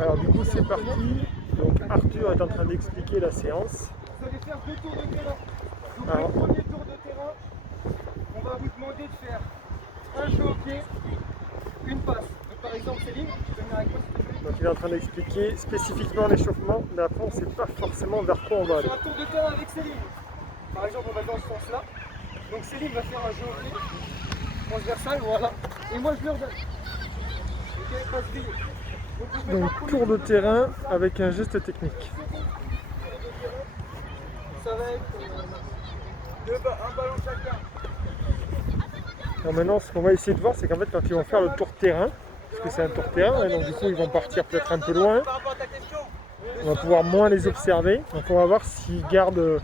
Alors du coup c'est parti. Donc Arthur est en train d'expliquer la séance. Vous allez faire 2 tours de terrain. Donc Alors. le premier tour de terrain, on va vous demander de faire un jeu au pied, une passe. Donc par exemple Céline, tu peux venir avec moi s'il te plaît. Donc il est en train d'expliquer spécifiquement l'échauffement, mais après on ne sait pas forcément vers quoi on va aller. C'est un tour de terrain avec Céline. Par exemple on va dans ce sens là. Donc Céline va faire un jeu au pied, transversal, voilà. Et moi je leur donne. Ok, passe grille. Donc tour de terrain avec un geste technique. Ça va être un ballon chacun. Alors maintenant ce qu'on va essayer de voir c'est qu'en fait quand ils vont faire le tour de terrain, parce que c'est un tour de terrain, hein, donc du coup ils vont partir peut-être un peu loin, on va pouvoir moins les observer, donc on va voir s'ils gardent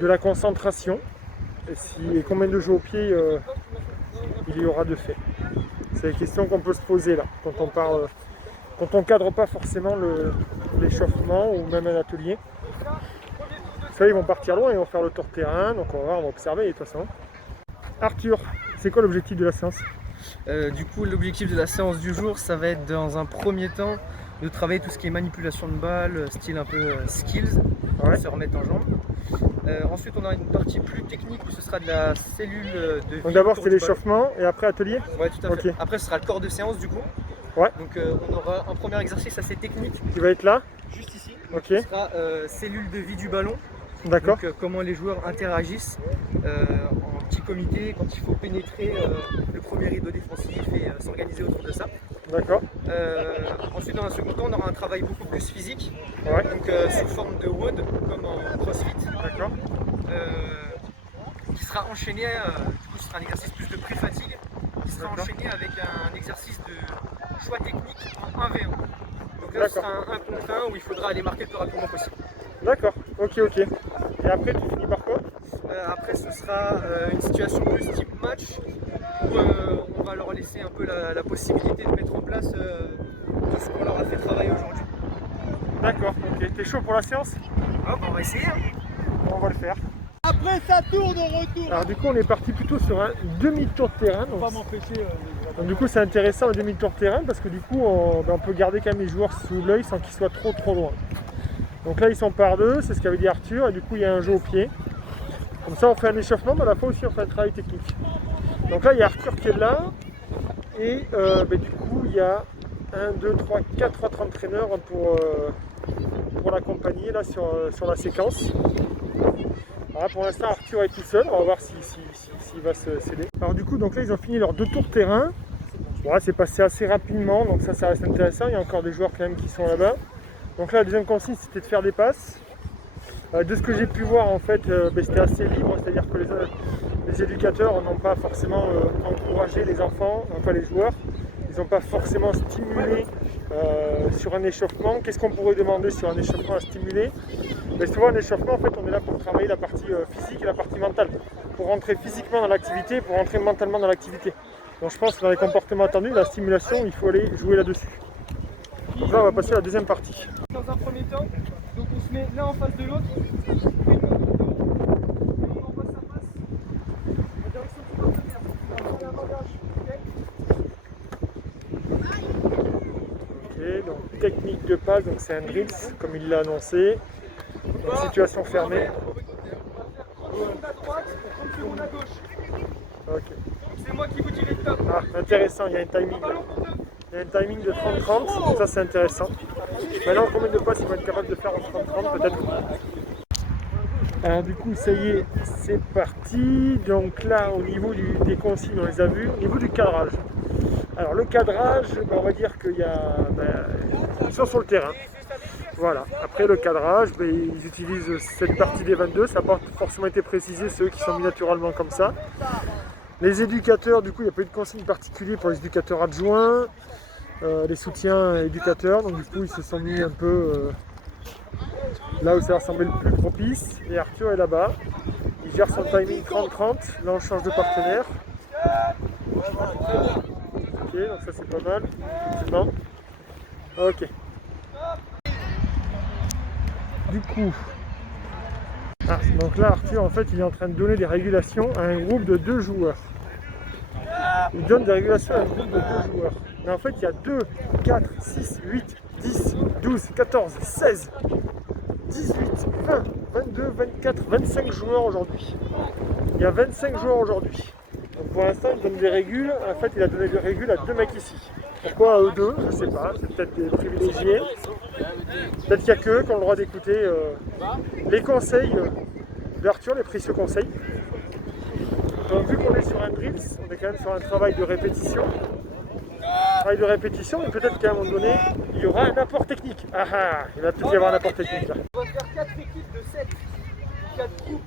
de la concentration et combien de jeux au pied il y aura de fait. C'est la question qu'on peut se poser là quand on parle. Quand on ne cadre pas forcément l'échauffement ou même un atelier. Ça, ils vont partir loin, ils vont faire le tour de terrain, donc on va voir, on va observer de toute façon. Arthur, c'est quoi l'objectif de la séance? Du coup, l'objectif de la séance du jour, ça va être dans un premier temps de travailler tout ce qui est manipulation de balles, style un peu skills, Ouais. se remettre en jambes. Ensuite, on a une partie plus technique où ce sera de la cellule de vie. Donc d'abord autour c'est du l'échauffement et après atelier? ballon. Ouais, tout à fait. Ok. Après, ce sera le corps de séance du coup. Ouais. Donc, on aura un premier exercice assez technique, Il va être là? juste ici. Ok, Ce sera cellule de vie du ballon. d'accord. Donc, comment les joueurs interagissent en petit comité quand il faut pénétrer le premier rideau défensif et s'organiser autour de ça. D'accord. Ensuite, dans un second temps, on aura un travail beaucoup plus physique, Ouais, donc sous forme de WOD, comme en CrossFit, d'accord. qui sera enchaîné, du coup, ce sera un exercice plus de pré-fatigue, qui sera D'accord. enchaîné avec un exercice de choix technique en 1v1. Donc là, ce D'accord. sera un 1 contre 1 où il faudra aller marquer le plus rapidement possible. D'accord, ok. Et après tu finis par quoi? Après, ce sera une situation plus type match où on va leur laisser un peu la possibilité de mettre en place tout ce qu'on leur a fait travailler aujourd'hui. D'accord, ok. T'es chaud pour la séance? Hop, on va essayer. On va le faire. Après ça tourne au retour. Alors du coup on est parti plutôt sur un demi-tour de terrain. Faut Donc, pas m'empêcher. donc, du coup c'est intéressant un demi-tour de terrain parce que du coup on peut garder quand même les joueurs sous l'œil sans qu'ils soient trop loin. Donc là ils sont par deux, c'est ce qu'avait dit Arthur, et du coup il y a un jeu au pied. Comme ça on fait un échauffement, mais à la fois aussi on fait un travail technique. Donc là il y a Arthur qui est là, et du coup il y a 1, 2, 3, 4 autres entraîneurs pour l'accompagner là sur la séquence. Voilà, pour l'instant Arthur est tout seul, on va voir s'il va se céder. Alors du coup donc là ils ont fini leurs 2 tours de terrain. Voilà, c'est passé assez rapidement, donc ça reste intéressant, il y a encore des joueurs quand même qui sont là-bas. Donc là la deuxième consigne c'était de faire des passes. De ce que j'ai pu voir en fait c'était assez libre, c'est-à-dire que les éducateurs n'ont pas forcément encouragé les enfants, enfin les joueurs, ils n'ont pas forcément stimulé sur un échauffement. Qu'est-ce qu'on pourrait demander sur un échauffement à stimuler? Souvent un échauffement en fait on est là pour travailler la partie physique et la partie mentale, pour rentrer physiquement dans l'activité, pour rentrer mentalement dans l'activité. Donc je pense que dans les comportements attendus, la stimulation, il faut aller jouer là-dessus. Donc là on va passer à la deuxième partie. Dans un premier temps, donc on se met l'un en face de l'autre. On envoie sa passe en direction du partenaire. On fait un engage. Ok, donc technique de passe, donc c'est un drills comme il l'a annoncé. Donc situation fermée. On va faire 30 secondes à droite, 30 secondes à gauche. Ok. C'est moi qui vous dirai le top. Ah, intéressant, il y a un timing. Ballon pour deux. Il y a un timing de 30-30, ça c'est intéressant. Maintenant, combien de passes ils vont être capables de faire en 30-30 peut-être? Alors du coup, ça y est, c'est parti. Donc là, au niveau des consignes, on les a vues. Au niveau du cadrage. Alors le cadrage, on va dire qu'il y a... ils sont sur le terrain. Voilà. Après le cadrage, ils utilisent cette partie des 22. Ça n'a pas forcément été précisé, ceux qui sont mis naturellement comme ça. Les éducateurs, du coup, il n'y a pas eu de consigne particulière pour les éducateurs adjoints. Les soutiens éducateurs, donc du coup ils se sont mis un peu là où ça leur semblait le plus propice. Et Arthur est là-bas, il gère son timing 30-30, là on change de partenaire. Ok, donc ça c'est pas mal, effectivement. Ok. Du coup, donc là Arthur en fait il est en train de donner des régulations à un groupe de 2 joueurs. Il donne des régulations à un groupe de 2 joueurs. Mais en fait, il y a 2, 4, 6, 8, 10, 12, 14, 16, 18, 20, 22, 24, 25 joueurs aujourd'hui. Il y a 25 joueurs aujourd'hui. Donc pour l'instant, il donne des régules. En fait, il a donné des régules à 2 mecs ici. Pourquoi à eux deux? Je sais pas. C'est peut-être des privilégiés. Peut-être qu'il n'y a qu'eux qui ont le droit d'écouter les conseils d'Arthur, les précieux conseils. Donc, vu qu'on est sur un drills, on est quand même sur un travail de répétition. Travail de répétition, mais peut-être qu'à un moment donné, il y aura un apport technique. Ah ah, il va peut-être y avoir un apport technique là. On va faire 4 équipes de 7, 4 groupes.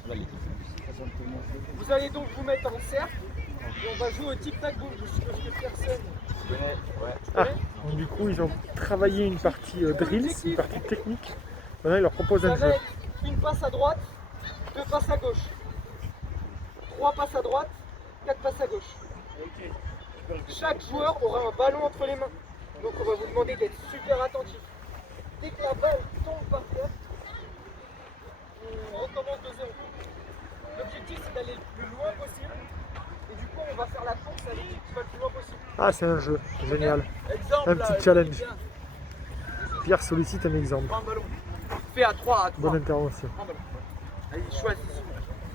Vous allez donc vous mettre en cercle et on va jouer au tic-tac boum. Je suppose que personne. Ah, donc du coup, ils ont travaillé une partie drills, une partie technique. Maintenant, ils leur proposent un Ça jeu. va être une passe à droite, 2 passes à gauche, 3 passes à droite, 4 passes à gauche. Chaque joueur aura un ballon entre les mains. Donc on va vous demander d'être super attentif. Dès que la balle tombe par terre, on recommence de zéro. L'objectif c'est d'aller le plus loin possible. Et du coup on va faire la course à l'équipe qui va le plus loin possible. Ah, c'est un jeu, génial. Un petit challenge. Pierre sollicite un exemple. Prends un ballon. Fais à 3, à 3. Bonne intervention. Prends un ballon. Allez, choisis.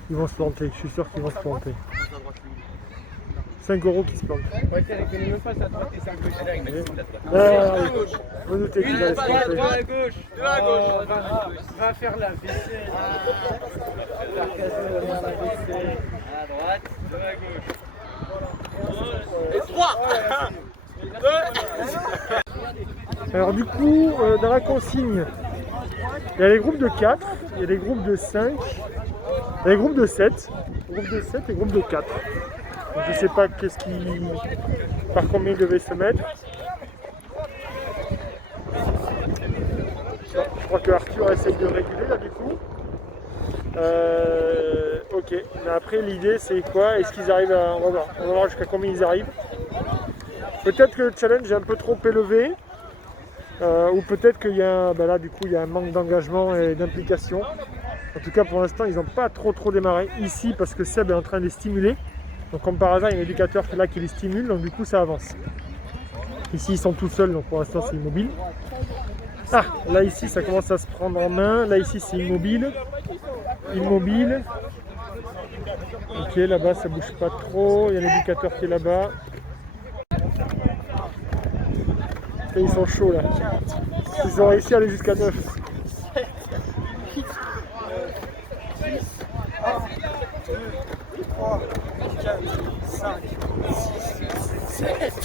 Ils vont se planter, je suis sûr qu'ils vont se planter. 5 € qui se plantent. Ouais, c'est avec une passe à droite et 5 gauche. Vous notez qu'ils allaient se planter. Deux à gauche. Deux à gauche. Va faire la vaisselle. Faire casser la vaisselle. À droite, deux à gauche. Et 3. Alors du coup, dans la consigne, il y a les groupes de 4, il y a les groupes de 5, il y a les groupes de 7, groupe de 7 et groupe de 4. Donc, je ne sais pas par combien ils devaient se mettre. Je crois que Arthur essaye de réguler là du coup. Ok, mais après l'idée c'est quoi? Est-ce qu'ils arrivent à... On va voir jusqu'à combien ils arrivent. Peut-être que le challenge est un peu trop élevé. Ou peut-être qu'il y a là du coup il y a un manque d'engagement et d'implication. En tout cas pour l'instant ils n'ont pas trop démarré ici parce que Seb est en train de les stimuler. Donc comme par hasard il y a un éducateur qui est là qui les stimule, donc du coup ça avance. Ici ils sont tout seuls, donc pour l'instant c'est immobile. Ah, là ici ça commence à se prendre en main, là ici c'est immobile. Immobile. Ok, là-bas ça bouge pas trop, il y a l'éducateur qui est là-bas. Ils sont chauds là. Ils ont réussi à aller jusqu'à 9.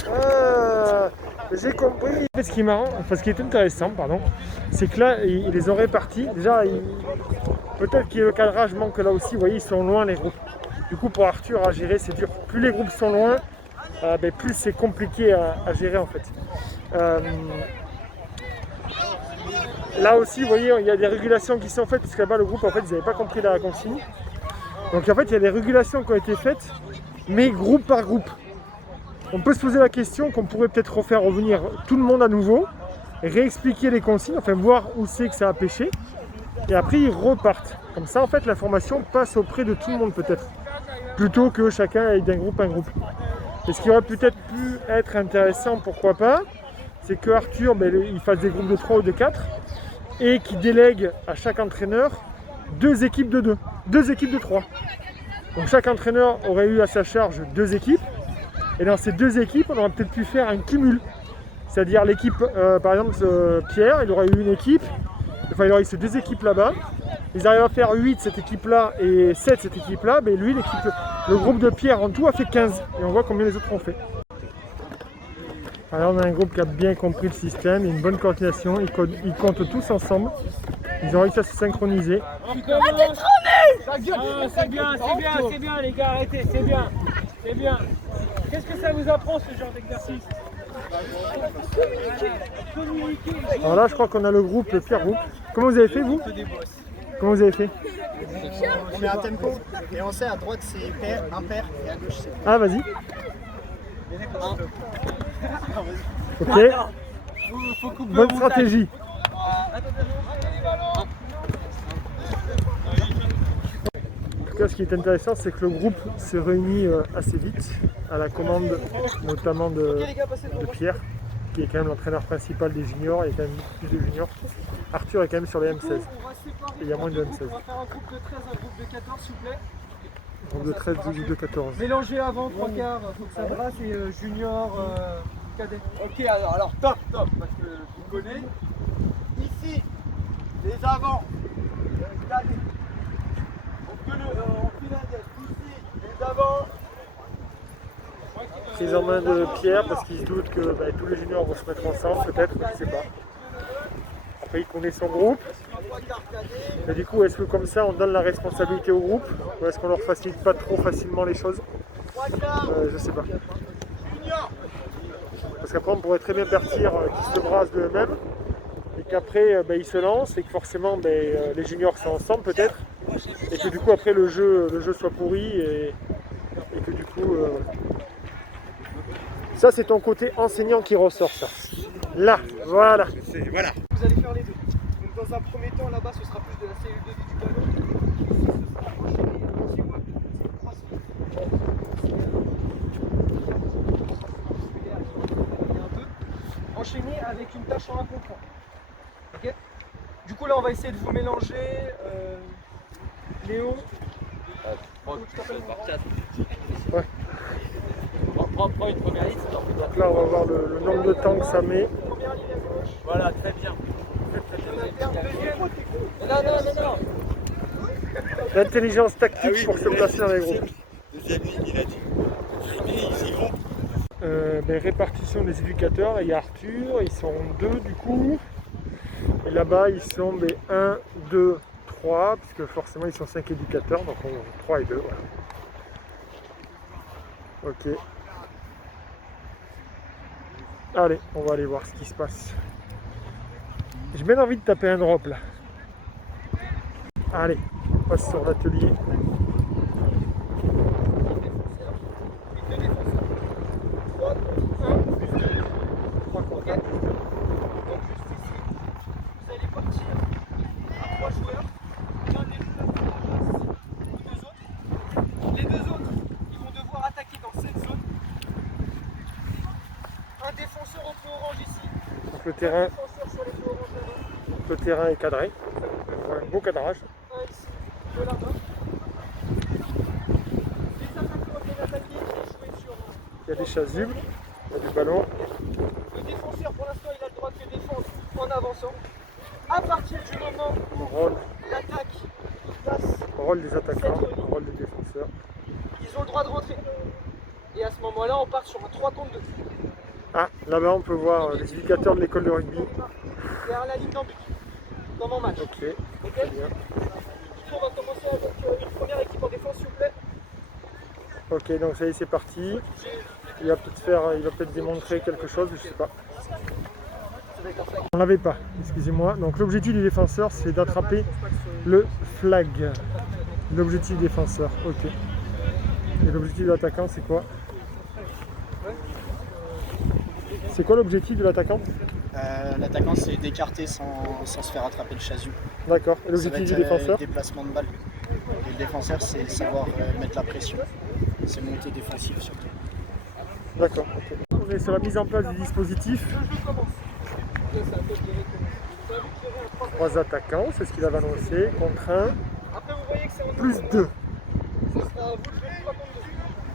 Ah, j'ai compris. Ce qui est marrant, enfin ce qui est intéressant, pardon, c'est que là, ils les ont répartis. Déjà, peut-être que le cadrage manque là aussi. Vous voyez, ils sont loin les groupes. Du coup, pour Arthur à gérer, c'est dur. Plus les groupes sont loin, plus c'est compliqué à gérer en fait. Là aussi, vous voyez, il y a des régulations qui sont faites, parce que là-bas, le groupe, en fait, ils n'avaient pas compris la consigne. Donc, en fait, il y a des régulations qui ont été faites, mais groupe par groupe. On peut se poser la question qu'on pourrait peut-être refaire revenir tout le monde à nouveau, et réexpliquer les consignes, enfin, voir où c'est que ça a pêché, et après, ils repartent. Comme ça, en fait, l'information passe auprès de tout le monde, peut-être, plutôt que chacun aille d'un groupe à un groupe. Et ce qui aurait peut-être pu être intéressant, pourquoi pas, c'est que Arthur, il fasse des groupes de 3 ou de 4 et qu'il délègue à chaque entraîneur 2 équipes de 2, 2 équipes de 3. Donc chaque entraîneur aurait eu à sa charge 2 équipes et dans ces 2 équipes, on aurait peut-être pu faire un cumul. C'est-à-dire l'équipe, par exemple Pierre, il aurait eu une équipe, enfin il aurait eu ces 2 équipes là-bas. Ils arrivent à faire 8 cette équipe-là et 7 cette équipe-là, mais lui, le groupe de Pierre en tout a fait 15 et on voit combien les autres ont fait. Alors on a un groupe qui a bien compris le système, une bonne coordination, ils comptent tous ensemble, ils ont réussi à se synchroniser. C'est bien les gars, arrêtez, c'est bien. Qu'est-ce que ça vous apprend ce genre d'exercice? Communiquer. Alors là je crois qu'on a le groupe, le Pierre groupe. Comment vous avez fait vous? Comment vous avez fait? On met un tempo et on sait à droite c'est pair, impair et à gauche c'est pair. Ah vas-y. Ok. Bonne stratégie. En tout cas, ce qui est intéressant, c'est que le groupe s'est réuni assez vite, à la commande notamment de Pierre, qui est quand même l'entraîneur principal des juniors, il y a quand même plus de juniors. Arthur est quand même sur les M16. On va séparer Et il y a moins de en deux groupes. M16. On va faire un groupe de 13, un groupe de 14 s'il vous plaît. Donc de 13, de 14. Mélangez avant 3 quarts, faut que ça brasse et junior, cadet. Ok, alors top, parce que je connais. Ici, les avants, cadets. On fait l'index. Ici, les avants. Prise en main de Pierre parce qu'il se doute que tous les juniors vont se mettre ensemble, peut-être, je ne sais pas. Après, il connaît son groupe. Et du coup, est-ce que comme ça, on donne la responsabilité au groupe ou est-ce qu'on leur facilite pas trop facilement les choses? Je sais pas. Parce qu'après, on pourrait très bien partir qu'ils se brassent de eux-mêmes et qu'après, ils se lancent et que forcément, les juniors sont ensemble peut-être et que du coup, après, le jeu soit pourri et que du coup... Ça, c'est ton côté enseignant qui ressort, ça. Là, voilà. Voilà. Vous allez faire les deux. Donc dans un premier temps, là-bas, ce sera plus de la cellule de vie du ballon. Ici, ce sera enchaîné, anti-walk, enchaîné avec une tâche en 1 contre 1. Ok. Du coup, là, on va essayer de vous mélanger. Léo. Ouais. Prends une première liste. Donc là, on va voir le nombre de temps que ça met. Première ligne à gauche. Voilà, très bien. Non. L'intelligence tactique pour se placer dans les groupes. Deuxième ligne, il a dit. Ils y vont. Répartition des éducateurs, il y a Arthur, ils sont 2 du coup. Et là-bas, ils sont 1, 2, 3, puisque forcément ils sont 5 éducateurs, donc on 3 et 2. Voilà. Ok. Allez, on va aller voir ce qui se passe. J'ai bien envie de taper un drop là. Allez, on passe sur l'atelier. Vous allez partir à 3 joueurs. L'un des joueurs les 2 autres, ils vont devoir attaquer dans cette zone. Un défenseur au feu orange ici. Donc le terrain, Un défenseur sur les feux orange là-bas. le terrain est cadré. Un beau cadrage. Un ici, 2 là-bas. Les attaquants viennent attaquer et jouer sur. Il y a des chasubles, il y a du ballon. Le défenseur, pour l'instant, il a le droit de défendre en avançant. À partir du moment Le où rôle, l'attaque passe, rôle des attaquants, rôle des défenseurs. ils ont le droit de rentrer. Et à ce moment-là, on part sur un 3 contre 2. Ah, là-bas on peut voir les éducateurs de l'école de rugby. Derrière la ligne d'en but, dans mon match. Ok, Ok. très bien. On va commencer avec une première équipe en défense, s'il vous plaît. Ok, donc ça y est, c'est parti. Il va peut-être démontrer quelque chose, je sais pas. On l'avait pas, excusez-moi. Donc l'objectif du défenseur, c'est d'attraper le flag. L'objectif défenseur, ok. Et l'objectif de l'attaquant, c'est quoi? C'est quoi l'objectif de l'attaquant? L'attaquant, c'est d'écarter sans se faire attraper le chasuble. D'accord. Et Ça va l'objectif être du défenseur? déplacement de balle. Et le défenseur, c'est savoir mettre la pression. C'est monter défensif surtout. D'accord, ok. On est sur la mise en place du dispositif. Le jeu commence. Ok, ça peut tirer comme ça. Vous allez tirer un 3 contre 1. 3 attaquants, c'est ce qu'il avait annoncé. Contre 1, Après, vous voyez que c'est en plus nombre. 2. Ce sera à vous de jouer 3 contre 2.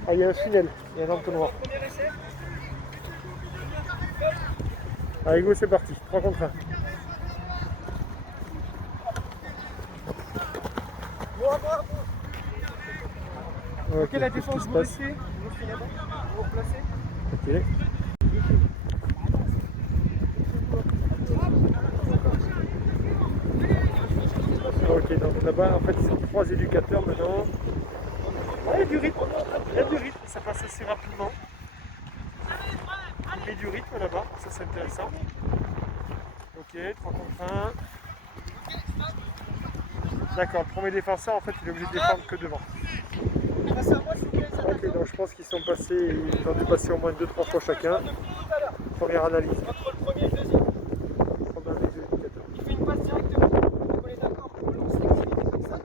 Ah, il y a un funnel, il y a un entonnoir. Premier essai. Allez, go, c'est parti. 3 contre 1. Ok, la qu'est-ce défense, qui se vous passe? restez. Vous restez là-bas. Vous vous replacez. Ok. Ok, donc là-bas, en fait, ils sont 3 éducateurs maintenant. Ah, il y a du rythme, il y a du rythme, ça passe assez rapidement. Il met du rythme là-bas, ça c'est intéressant. Ok, 3 contre 1. D'accord, le premier défenseur, en fait, il est obligé de défendre que devant. Passez à moi, s'il vous plaît, les Ok, attaquants. donc je pense qu'ils sont passés, ils ont dû passer au moins 2-3 fois chacun. Depuis tout à l'heure. Première analyse. Entre le premier et le deuxième. Première analyse de l'éducateur. Il fait une passe directement. On est d'accord pour lancer l'activité comme ça.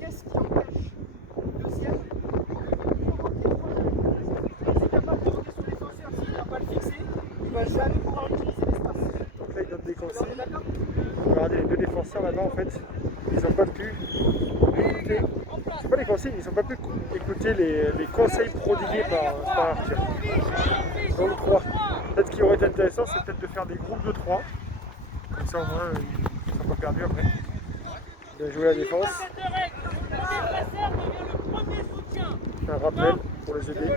Qu'est-ce qui empêche le deuxième de provoquer le point? Il est capable de provoquer son défenseur s'il ne va pas le fixer. Il ne va jamais pouvoir le consignes. Regardez, les deux défenseurs là-bas, en fait, ils n'ont pas pu écouter. C'est pas les consignes, ils n'ont pas pu écouter les conseils prodigués par Arthur. Donc 3. Peut-être ce qui aurait été intéressant, c'est peut-être de faire des groupes de 3. Comme ça, au moins, ils ne sont pas perdus après. Bien joué la défense. Un rappel pour les aider.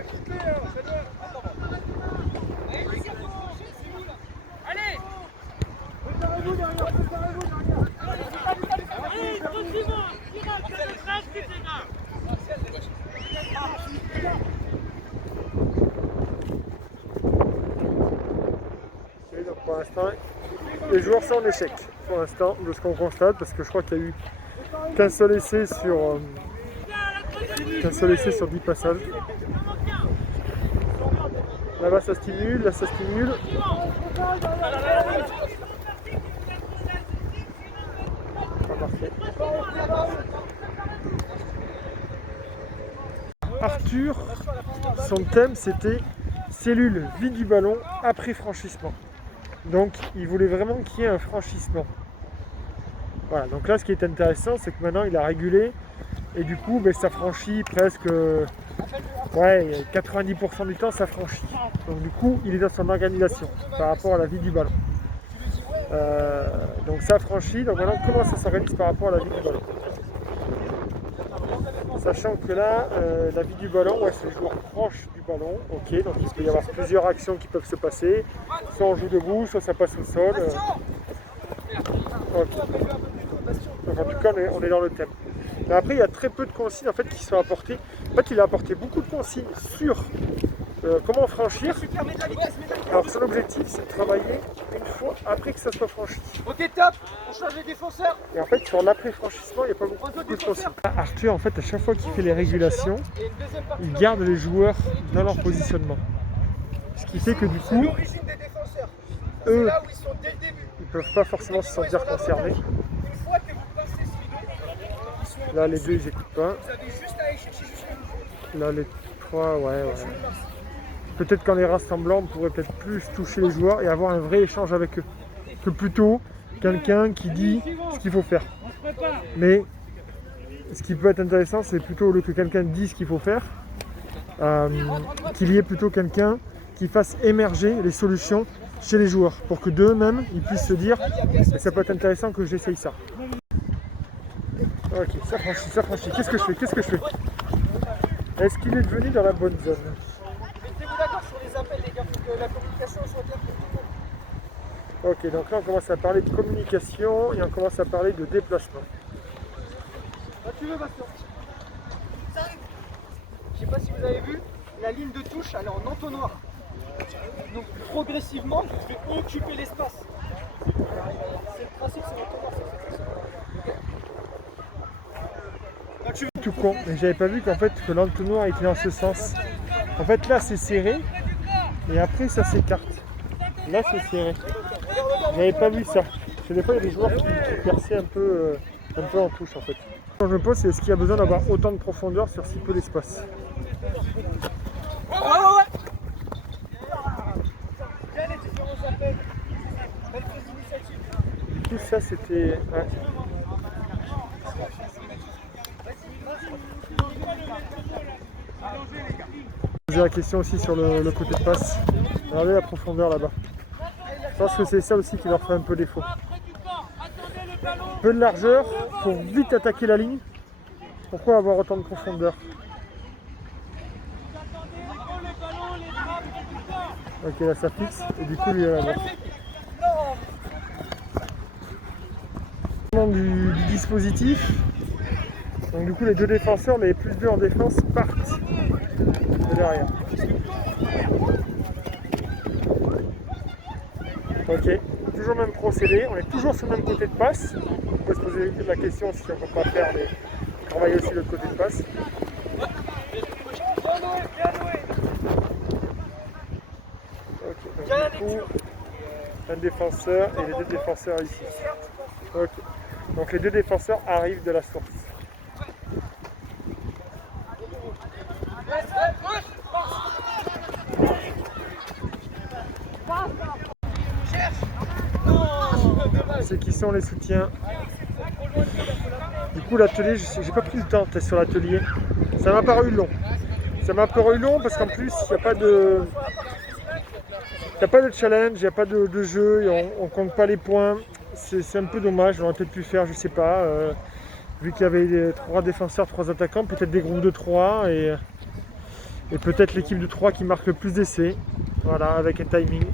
Et donc pour l'instant, les joueurs sont en échec. Pour l'instant, de ce qu'on constate, parce que je crois qu'il y a eu qu'un seul essai sur 10 passages. Là-bas ça stimule, là ça stimule. Pas parfait. Arthur, son thème c'était cellule vide du ballon après franchissement. Donc il voulait vraiment qu'il y ait un franchissement. Voilà, donc là ce qui est intéressant c'est que maintenant il a régulé et du coup ça franchit presque 90% du temps ça franchit. Donc du coup il est dans son organisation par rapport à la vie du ballon. Donc ça franchit, donc maintenant comment ça s'organise par rapport à la vie du ballon. Sachant que là, la vie du ballon, c'est le joueur proche du ballon, ok, donc il peut y avoir plusieurs actions qui peuvent se passer, soit on joue debout, soit ça passe au sol. Okay. Donc en tout cas on est dans le thème. Mais après il y a très peu de consignes en fait, qui sont apportées. En fait il a apporté beaucoup de consignes sur comment franchir. Alors son objectif c'est de travailler une fois après que ça soit franchi. Ok, top, on change les défenseurs. Et en fait sur l'après-franchissement il n'y a pas beaucoup de consignes. Arthur en fait à chaque fois qu'il fait les régulations, il garde les joueurs dans leur positionnement. Ce qui fait que du coup, eux, ils ne peuvent pas forcément se sentir concernés. Là les deux ils n'écoutent pas. Là les trois, ouais. Peut-être qu'en les rassemblant, on pourrait peut-être plus toucher les joueurs et avoir un vrai échange avec eux. Que plutôt quelqu'un qui dit ce qu'il faut faire. Mais ce qui peut être intéressant, c'est plutôt au lieu que quelqu'un dise ce qu'il faut faire, qu'il y ait plutôt quelqu'un qui fasse émerger les solutions chez les joueurs. Pour que d'eux-mêmes, ils puissent se dire ça peut être intéressant que j'essaye ça. Ok, ça franchit. Qu'est-ce que je fais Est-ce qu'il est devenu dans la bonne zone? Mettez-vous d'accord sur les appels, les gars, pour que la communication soit bien pour tout le monde. Ok, donc là on commence à parler de communication et on commence à parler de déplacement. Là tu veux, Bastien. Ça arrive. Je sais pas si vous avez vu, la ligne de touche elle est en entonnoir. Donc progressivement, je vais occuper l'espace. C'est le principe, c'est l'entonnoir. Tout con, mais j'avais pas vu qu'en fait que l'entonnoir était dans ce sens. En fait là c'est serré et après ça s'écarte. Là c'est serré. J'avais pas vu ça. Parce que des fois il y a des joueurs qui perçaient un peu en touche en fait. Ce que je me pose c'est est-ce qu'il y a besoin d'avoir autant de profondeur sur si peu d'espace. Du coup ça c'était... Poser la question aussi sur le côté de passe. Regardez la profondeur là-bas. Je pense que c'est ça aussi qui leur fait un peu défaut. Peu de largeur pour vite attaquer la ligne. Pourquoi avoir autant de profondeur? Ok, là ça fixe et du coup lui il a la balle. Du dispositif. Donc du coup les deux défenseurs, les plus deux en défense partent de derrière. Ok, toujours le même procédé, on est toujours sur le même côté de passe. On peut se poser la question si on ne peut pas faire mais travailler aussi le côté de passe. Ok, donc du coup, un défenseur et les deux défenseurs ici. Ok, donc les deux défenseurs arrivent de la source. c'est qui sont les soutiens. Du coup, l'atelier, j'ai pas pris le temps d'être sur l'atelier. Ça m'a paru long. Ça m'a paru long parce qu'en plus, il n'y a pas de... challenge, il n'y a pas de jeu, et on compte pas les points. C'est un peu dommage, on aurait peut-être pu faire, je sais pas, vu qu'il y avait 3 défenseurs, 3 attaquants, peut-être des groupes de 3 et peut-être l'équipe de 3 qui marque le plus d'essais, voilà, avec un timing.